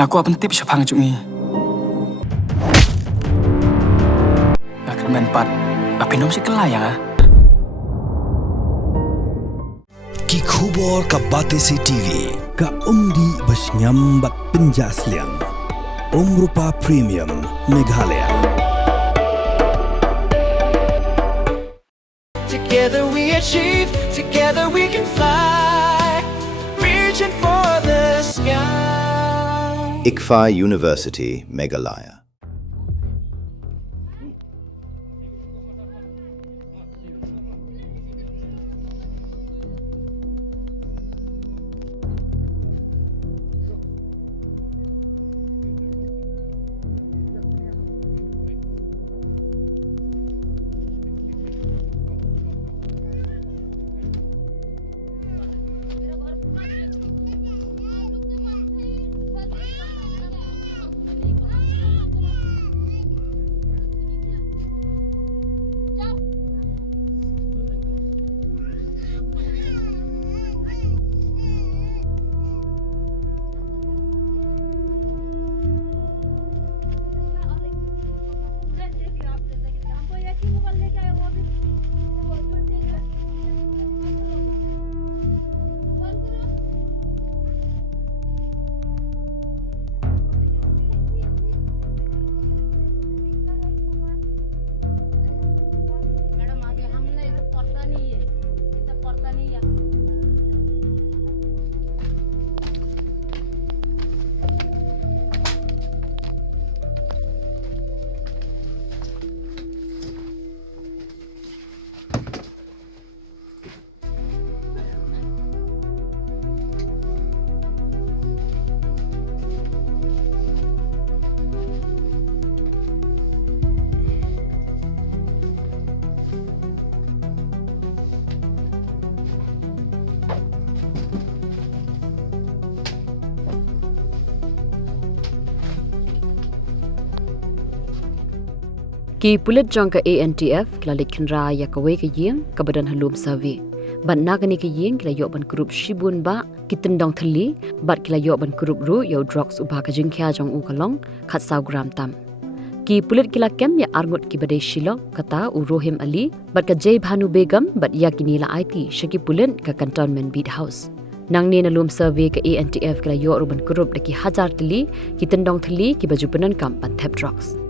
Aku apa tip siapang cumi. Gak kemen pat. Apa nom si kelayang ah? Ki khubor ka bate si TV ka umdi bas nyambat penjaslian. Rupa Premium Meghalaya. Together we achieve, together we can fly, reaching for the sky. ICFA University, Meghalaya. Ki pulit jong ka ANTF klalik kenra ya kawe ke yeng ka badan halum survey. Ban nagani ke yeng kila yok ban Kurup shibun ba ki Tyndong Thylli bat kila yok ban Kurup ru yo drugs ubha ka jingkya jong u kalong khat 100 gram tam. Ki pulit kila kem ya arngut ki badai Shilok kata u Rohim Ali bat ka Jay Bhanu Begum bat ya kinila IT shaki pulit ka cantonment beat house. Nang ni nalum survey ka ANTF kila yok ru ban Kurup daki Hajar Tylli ki Tyndong Thylli ki baju penan kam ban thep drugs.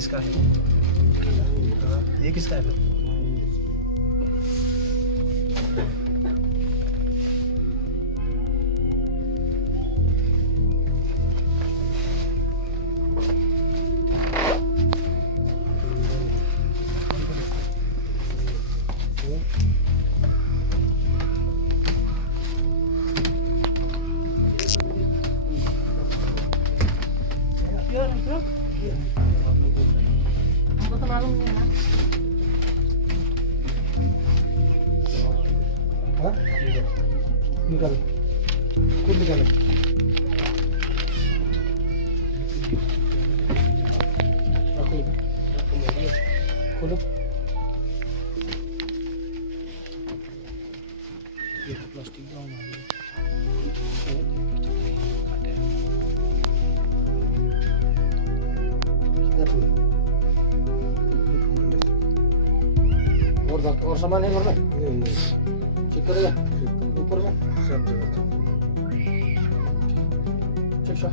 किसका है? ये किसका है? निकाल खुद निकाल खोलो ये प्लास्टिक का किधर और सामान है घर में चेक करेगा ऊपर में सब जगह चेक शाह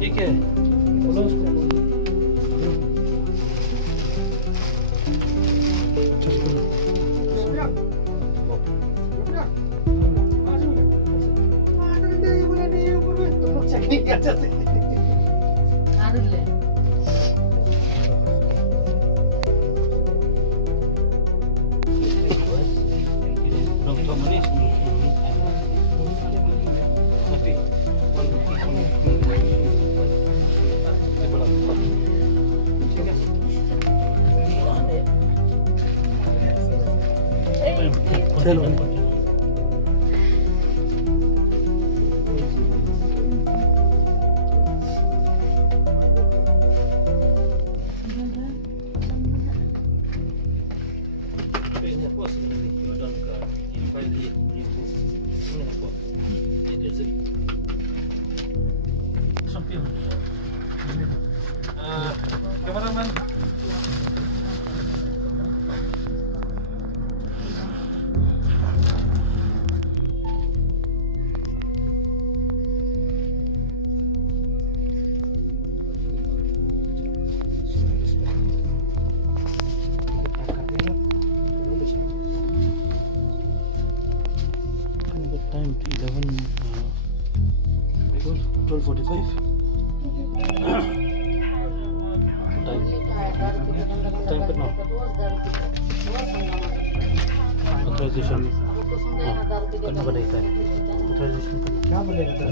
ठीक है बोलो उसको चेकिंग क्या चाहते हैं चलो Kameraman. Time to 11 12:45 time कितना authorization करना पड़ेगा authorization क्या बोलेगा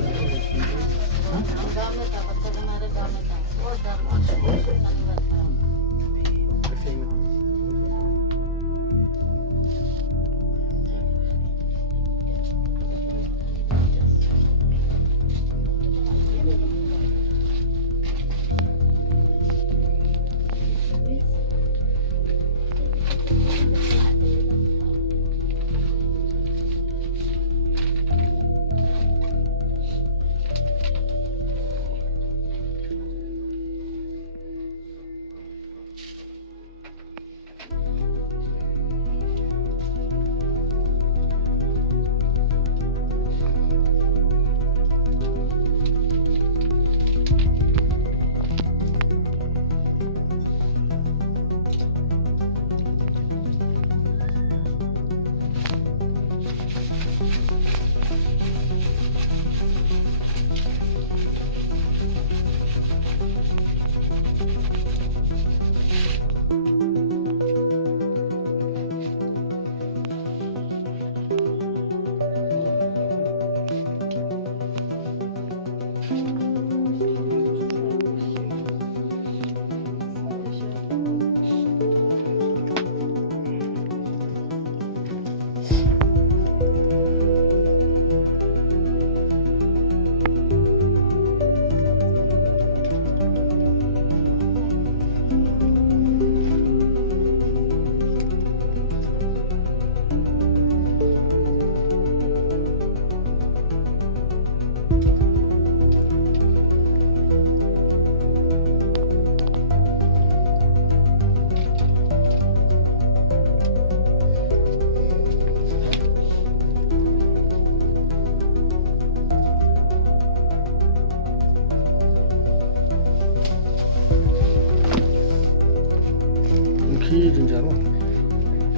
키 진짜로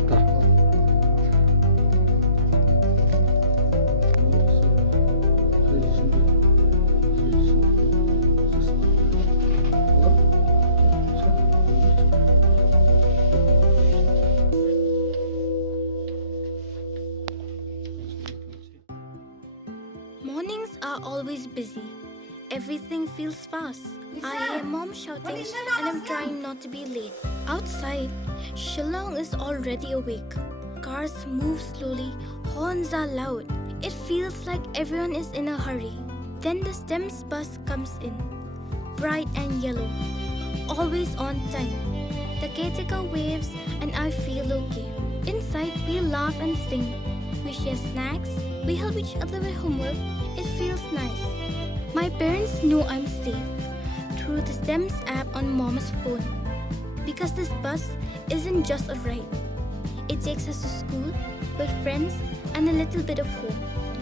가. Morning Mornings are always busy. Everything feels fast. I hear mom shouting and I'm trying not to be late. Outside, Shilok is already awake. Cars move slowly, horns are loud. It feels like everyone is in a hurry. Then the STEMS bus comes in, bright and yellow, always on time. The caretaker waves and I feel okay. Inside, we laugh and sing. We share snacks. We help each other with homework. It feels nice. My parents know I'm safe through the STEMS app on mom's phone. Because this bus isn't just a ride. It takes us to school with friends and a little bit of home.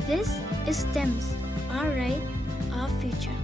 This is STEMS, our ride, our future.